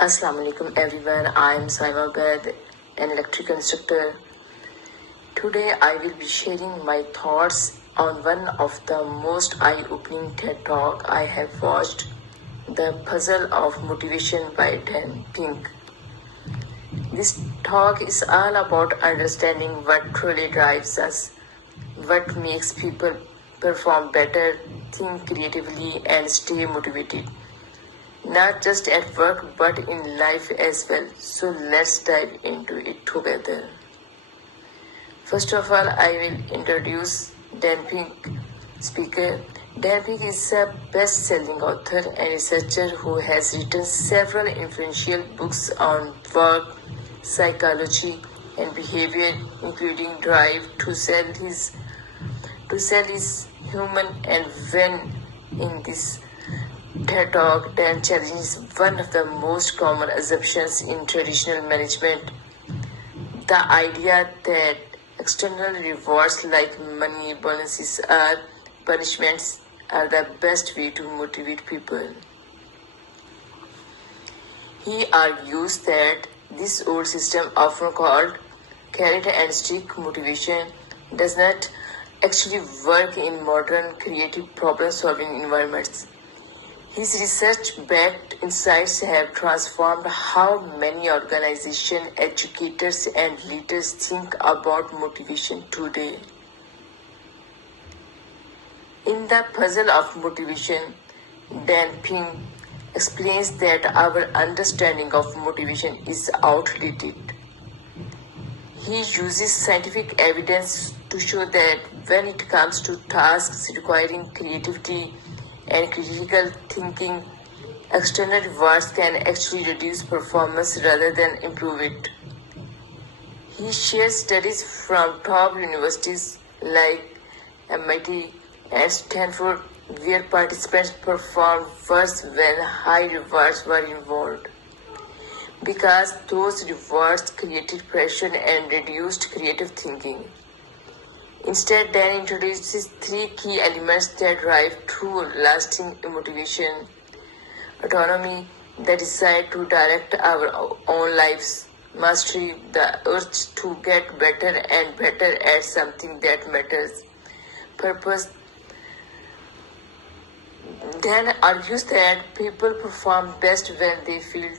Assalamu alaikum everyone, I am Saima Bed, an electrical instructor. Today I will be sharing my thoughts on one of the most eye-opening TED Talk I have watched, The Puzzle of Motivation by Dan Pink. This talk is all about understanding what truly drives us, what makes people perform better, think creatively and stay motivated. Not just at work but in life as well. So let's dive into it together. First of all, I will introduce Dan Pink, speaker. Dan Pink is a best-selling author and researcher who has written several influential books on work, psychology, and behavior, including Drive to Sell His Human. And when in this TED Talk, Dan challenges one of the most common assumptions in traditional management, the idea that external rewards like money, bonuses, or punishments are the best way to motivate people. He argues that this old system, often called carrot and stick motivation, does not actually work in modern creative problem-solving environments. His research-backed insights have transformed how many organizations, educators, and leaders think about motivation today. In The Puzzle of Motivation, Dan Pink explains that our understanding of motivation is outdated. He uses scientific evidence to show that when it comes to tasks requiring creativity and critical thinking, external rewards can actually reduce performance rather than improve it. He shares studies from top universities like MIT and Stanford where participants performed worse when high rewards were involved, because those rewards created pressure and reduced creative thinking. Instead, Dan introduces three key elements that drive true lasting motivation: autonomy, the desire to direct our own lives; mastery, the urge to get better and better at something that matters; purpose. Dan argues that people perform best when they feel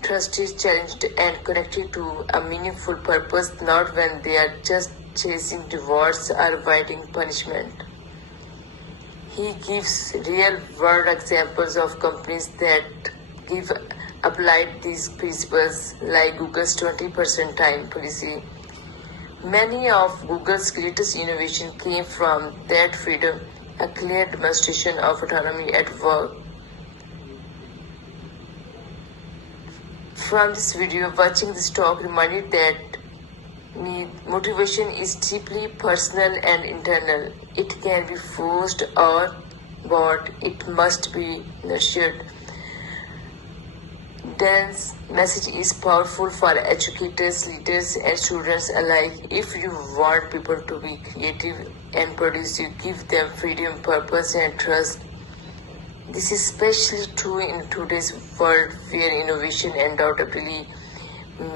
trusted, challenged, and connected to a meaningful purpose, not when they are just chasing rewards or avoiding punishment. He gives real-world examples of companies that give applied these principles, like Google's 20% time policy. Many of Google's greatest innovation came from that freedom, a clear demonstration of autonomy at work. From this video, watching this talk reminded that motivation is deeply personal and internal. It can be forced or bought. It must be nurtured. Dan's message is powerful for educators, leaders, and students alike. If you want people to be creative and produce, you give them freedom, purpose, and trust. This is especially true in today's world where innovation undoubtedly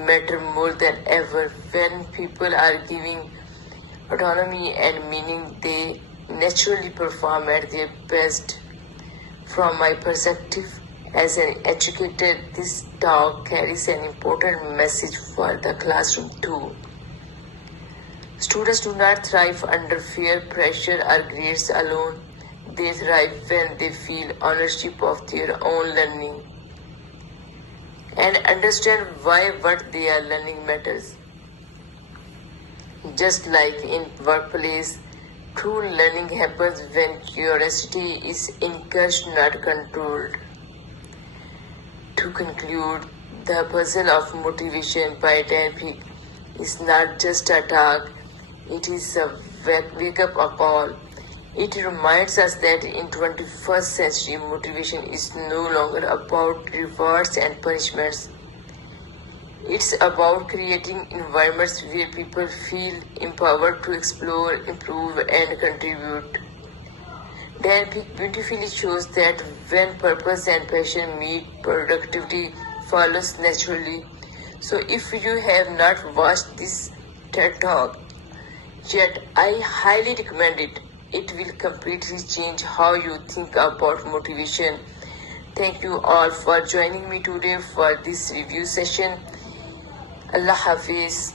matter more than ever. When people are given autonomy and meaning, they naturally perform at their best. From my perspective as an educator, this talk carries an important message for the classroom too. Students do not thrive under fear, pressure, or grades alone. They thrive when they feel ownership of their own learning and understand why what they are learning matters. Just like in workplace, true learning happens when curiosity is encouraged, not controlled. To conclude, The Puzzle of Motivation by Dan Pink is not just a talk, it is a wake-up call. It reminds us that in 21st century, motivation is no longer about rewards and punishments. It's about creating environments where people feel empowered to explore, improve, and contribute. Dan Pink beautifully shows that when purpose and passion meet, productivity follows naturally. So if you have not watched this TED Talk yet, I highly recommend it. It will completely change how you think about motivation. Thank you all for joining me today for this review session. Allah Hafiz.